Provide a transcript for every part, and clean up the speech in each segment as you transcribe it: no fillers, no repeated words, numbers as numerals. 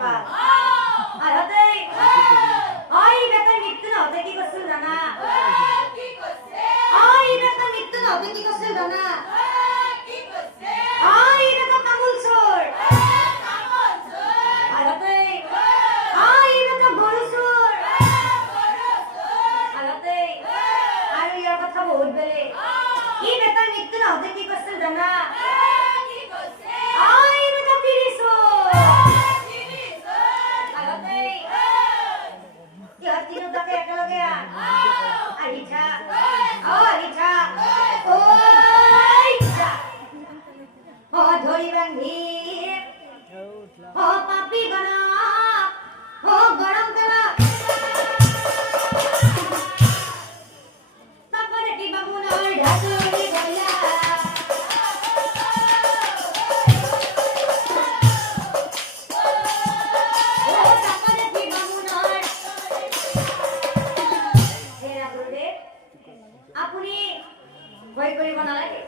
পা আহতে আই বেটা মৃত্যু না হতে কি করছিল জানা কি করছে আই বেটা মৃত্যু না হতে কি করছিল জানা কি করছে আই বেটা কামুল চোর আহতে আই বেটা গরু চোর আহতে আর ইয়ার কথা বহুত বেলে ই বেটা মৃত্যু না হতে কি করছিল জানা কি করছে আই বেটা পিরি চোর আহতে কি হতিনো তাকে একেলগে আহিছা আহিছা ওই যা ও ধরি বান্ধি ও পাপি গনা ও গরম তেলা তারপরে কি বামুনার ঢাকুরি ধরিয়া আপুনি ভয় কৰিব নালাগে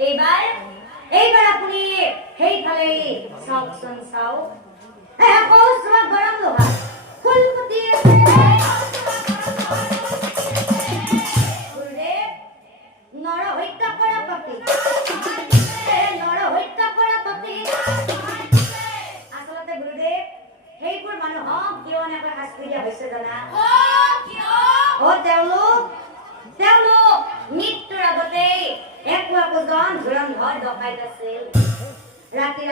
এইবাৰ আপুনি সেইফালে চাওকচোন চাও কৌচোৱা গৰম লোহা ফুলপুতি নৰ হত্যা কৰা পাপী আচলতে গুৰুদেৱ সেইবোৰ মানুহক কিয় এনেকৈ শাস্তি দিয়া হৈছে জানা তেওঁলোক মৃত্যুৰ আগতে একোজন ধুৰন্ধৰ ডকাইত আছিল ৰাতিৰ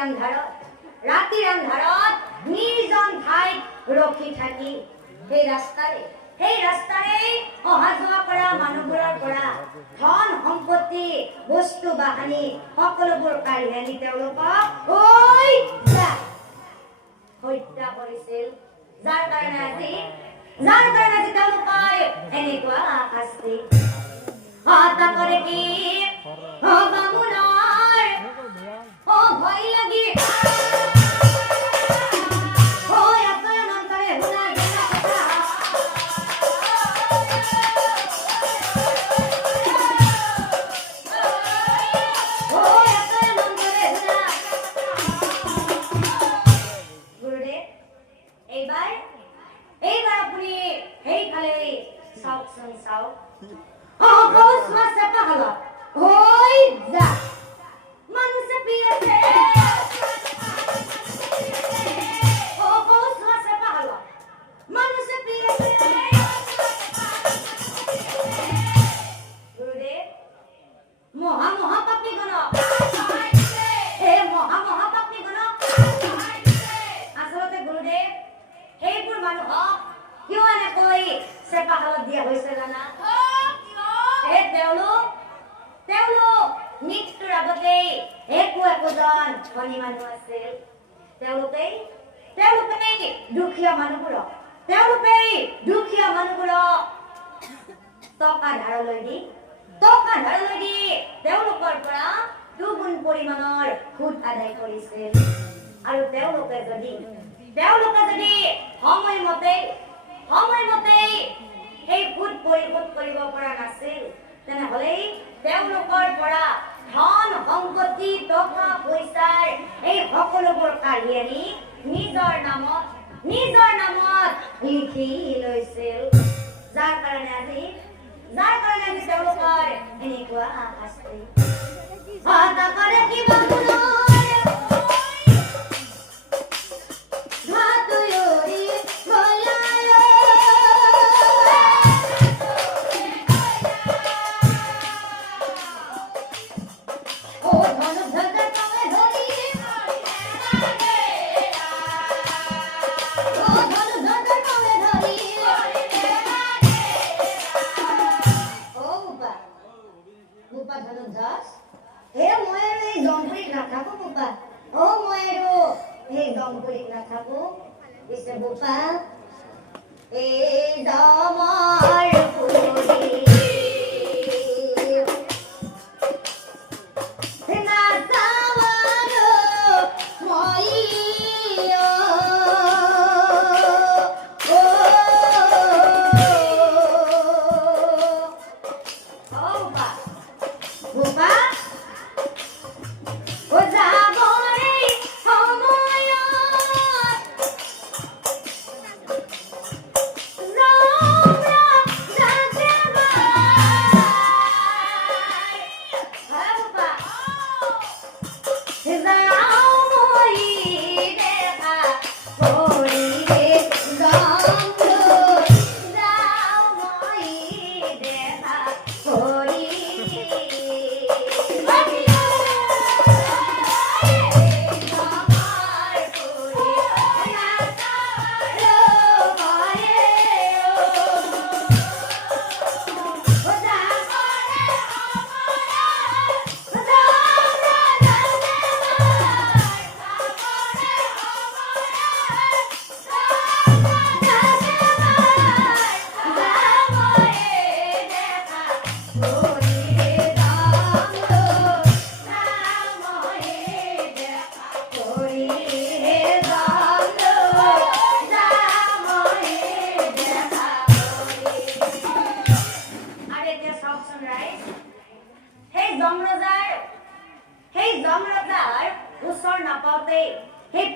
আন্ধাৰত নিৰ্জন ঠাইত ৰখি থাকি সেই ৰাস্তাৰে অহা যোৱা কৰা মানুহবোৰৰ পৰা ধন সম্পত্তি বস্তু বাহানি সকলোবোৰ কাঢ়ি আনি তেওঁলোকক হত্যা কৰিছিল যাৰ কাৰণে আজি তেওঁলোকৰ এনেকুৱা শাস্তি তারপরে কি বামুনার ভয় লাগি এইবার আপনি সেইফালে চাওকচোন চাওক Bos masa pahala. Hoi za. Manusia biasa. Bos masa pahala. Manusia biasa. Gurudev. Moha papi gono. Moha papi gono. Asalote Gurudev. Heipur manuhok kiyo enakoi se pahala dia hoise jana. তেওঁলোক মৃত্যুৰ আগতে একোজন ধনী মানুহ আছিল তেওঁলোকে দুখীয়া মানুহবোৰক টকা ধাৰলৈ দি তেওঁলোকৰ পৰা দুগুণ পৰিমাণৰ সুদ আদায় কৰিছিল আৰু তেওঁলোকে যদি সময়মতে এই সুদ পৰিশোধ কৰিব পৰা নাছিল তেনেহলে তেওঁলোকৰ পৰা ধন সম্পত্তি টকা পইচাৰ এই সকলোবোৰ কাঢ়ি আনি নিজৰ নামত লিখি লৈছিল যাৰ কাৰণে আজি তেওঁলোকৰ এনেকুৱা শাস্তি তাৰপৰে কি বামুনাৰ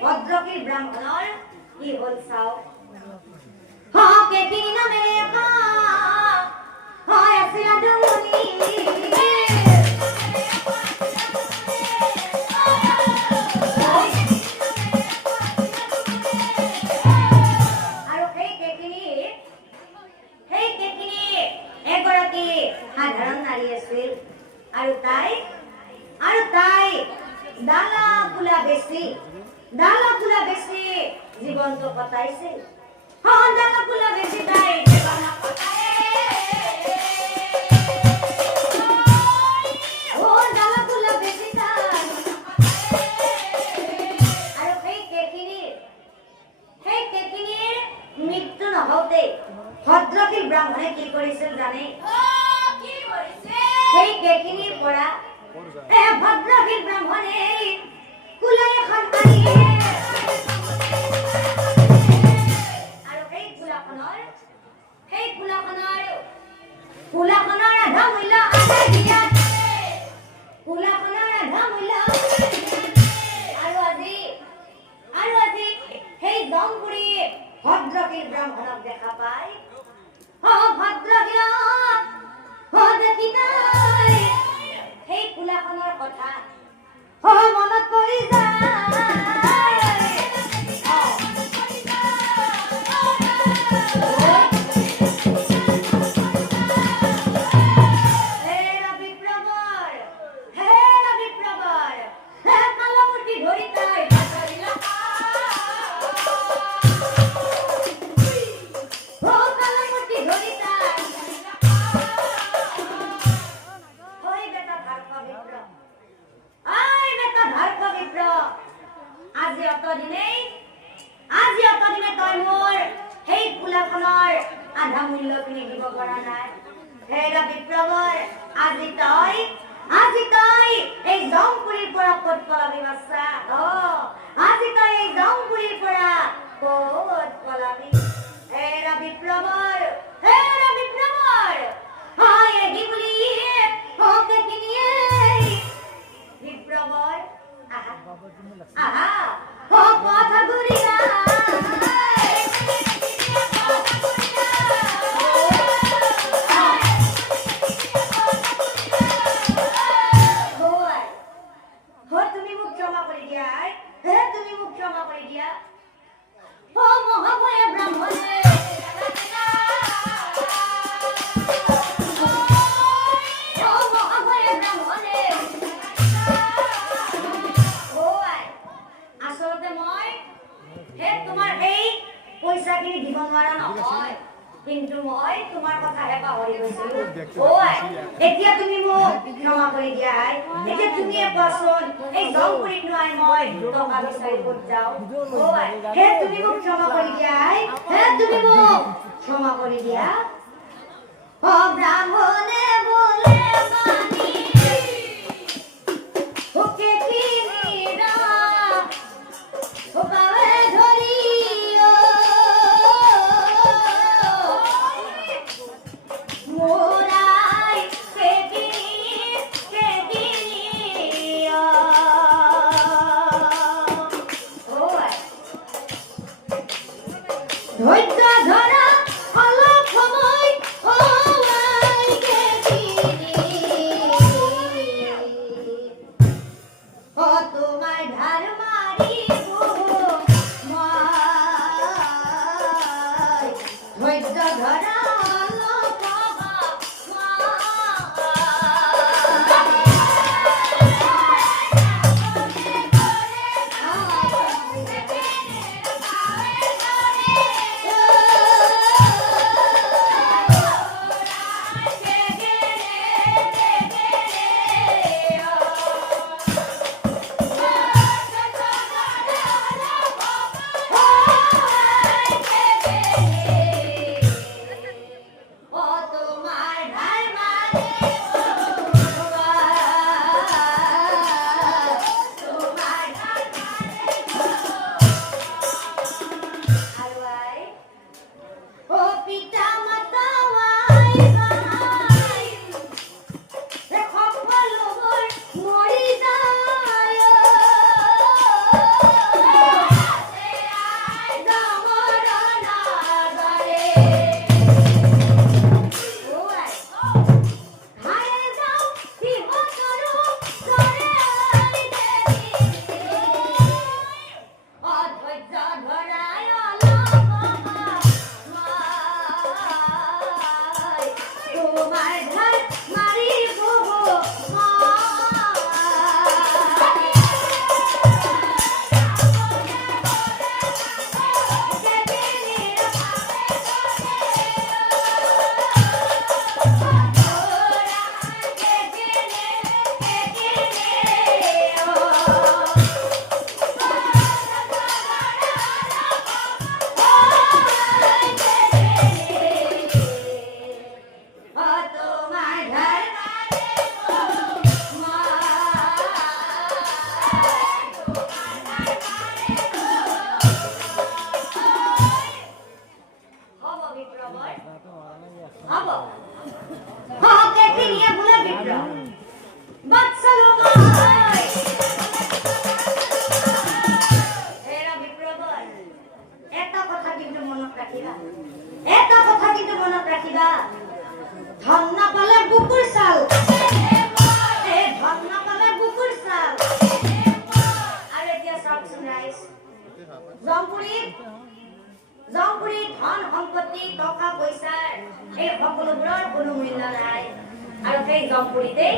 ভদ্ৰকীৰ ব্ৰাহ্মণৰ কি হ'ল চাও কেকিনি নামেৰে আছিল দুমনি আৰু সেই কেকিনি এগৰাকী সাধাৰণ নাৰী আছিল আৰু তাই ডালা ফুলা বেছি জীৱনটো কটাইছিল ডালা ফুলা বেছি তাই মৃত্যু নহওঁতে ভদ্ৰকীৰ ব্ৰাহ্মণে কি কৰিছিল জানে সেই কেকিনিৰ পৰা ভদ্ৰকীৰ ব্ৰাহ্মণে কুলাই এখন আনি আৰু সেই কুলাখনৰ আধা মূল্য আদায় দিয়াত আৰু আজি সেই জংপুৰী ভদ্ৰকীৰ ব্ৰাহ্মণক দেখা পাই দেখি তাই সেই কুলাখনৰ কথা মনত পৰি যায় আজি অতদিনে তই মোৰ সেই কুলাখনৰ আধা মূল্য কিনি দিব পৰা নাই হেৰা বিপ্ৰৱৰ আজি তই এই জংপুৰীৰ পৰা ক'ত পলাবি বাচ্চা আজি তই এই জংপুৰীৰ পৰা ক'ত পলাবি হেৰা বিপ্ৰৱৰ এগি বুলি কেকিনিয়ে বিপ্ৰৱৰ আহা কথা ঘুৰি তুমি মোক ক্ষমা কৰি দিয়া মহাভয়ে ব্ৰাহ্মণে পইচাখিনি দিব নোৱাৰা নহয় কিন্তু মই তোমাৰ কথাহে পাহৰি গৈছিলো এতিয়া তুমি মোক ক্ষমা কৰি দিয়া এতিয়া তুমিয়ে কোৱাচোন এই জংপুৰীত নোৱাই মই টকা বিচাৰি ক'ত যাওঁ তুমি মোক ক্ষমা কৰি দিয়া ব্ৰাহ্মণে বোলে মানি জংপুৰী ধন সম্পত্তি টকা পইচা এই সকলোবোৰৰ কোনো মূল্য নাই আৰু সেই জংপুৰীতে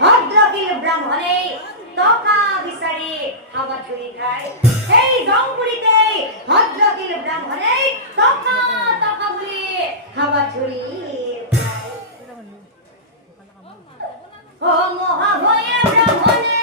ভদ্ৰশীল ব্ৰাহ্মণে টকা বিচাৰি হাবাথুৰি খায় সেই জংপুৰীতে ভদ্ৰশীল ব্ৰাহ্মণে টকা বুলি হাবাথুৰি খায় ও মহাভয়ে ব্ৰাহ্মণে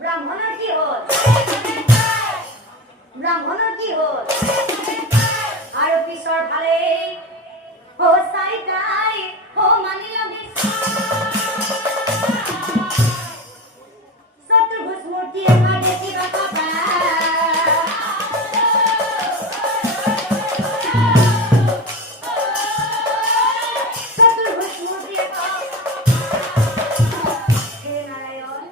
ব্ৰাহ্মণৰ কি হ'ল ব্ৰাহ্মণৰ কি হ'ল আৰু পিছৰ ফালে ও চাই তাই ও মানিল চতুৰ্ভুজ মূৰ্তি এবাৰ দেখিবা পাবা চতুৰ্ভুজ মূৰ্তি হে নাৰায়ণ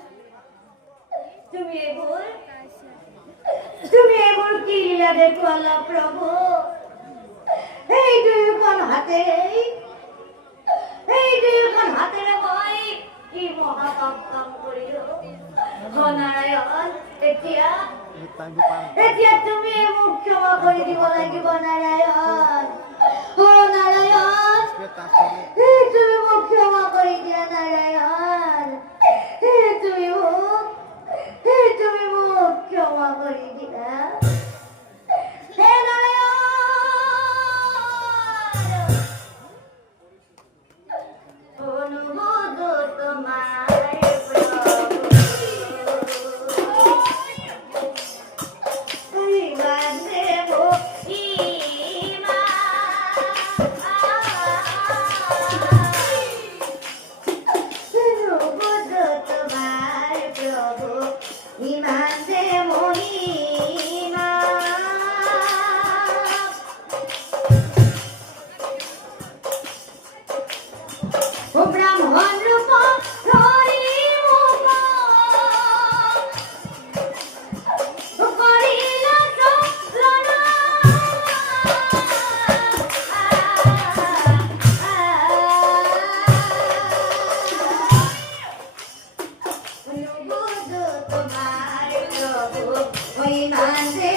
তুমি এইবোৰ কি লীলা দেখুৱালা প্ৰভু এই দুয়োখন হাতেৰে মই কি মহাপাপ কাম কৰিলো নাৰায়ণ এতিয়া তুমি মোক ক্ষমা কৰি দিব লাগিব নাৰায়ণ নাৰায়ণ তুমি মোক ক্ষমা কৰি দিয়া নাৰায়ণ তুমি মোক ক্ষমা কৰি দিয়া হে নাৰায়ণ অনুমোদ তোমাৰ ব্রাহ্মণ রূপ ধরি মুখ করিল যন্ত্রণা অনুবোধ তোমার প্রভু ওই মাঝে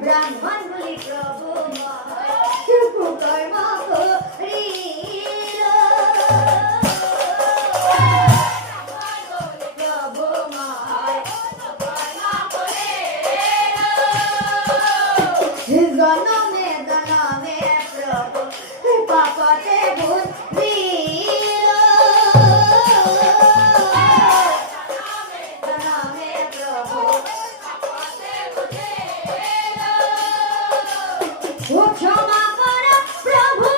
ব্রাহ্মণ বলি প্রভু কর্ম করিল প্রভু জনমে জনমে প্রভু পাপতে ভূত জনমে প্রভু ক্ষমা কর প্রভু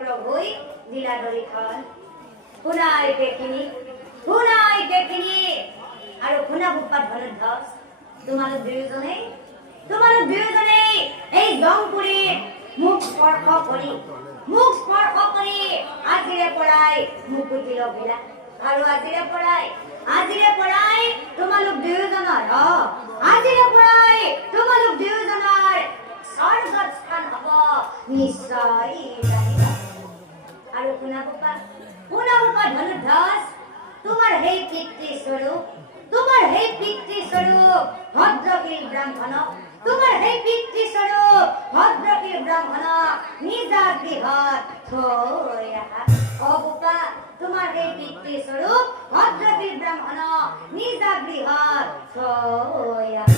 প্ৰভুই লীলাধৰি খান শুনাই দেখিনি আৰু শুনা ভূপাত ধনুধৰ তোমালোক দুয়োজনেই এই জংপুৰীত মুখ স্পৰ্শ কৰি আজিৰে পৰাই মুকুতি লভিলা আৰু আজিৰে পৰাই তোমালোক দুয়োজনৰ স্বৰ্গত স্থান হ'ব নিশ্চয় আৰু শুনা ভূপা ধনুধৰ তোমাৰ সেই পিতৃস্বৰূপ ভদ্ৰশীল ব্ৰাহ্মণ তোমাৰ সেই পিতৃস্বৰূপ ভদ্ৰশীল ব্ৰাহ্মণ নিজা গৃহত থৈ আহা অ বোপা তোমাৰ সেই পিতৃস্বৰূপ ভদ্ৰশীল ব্ৰাহ্মণ নিজা গৃহত থৈ আহা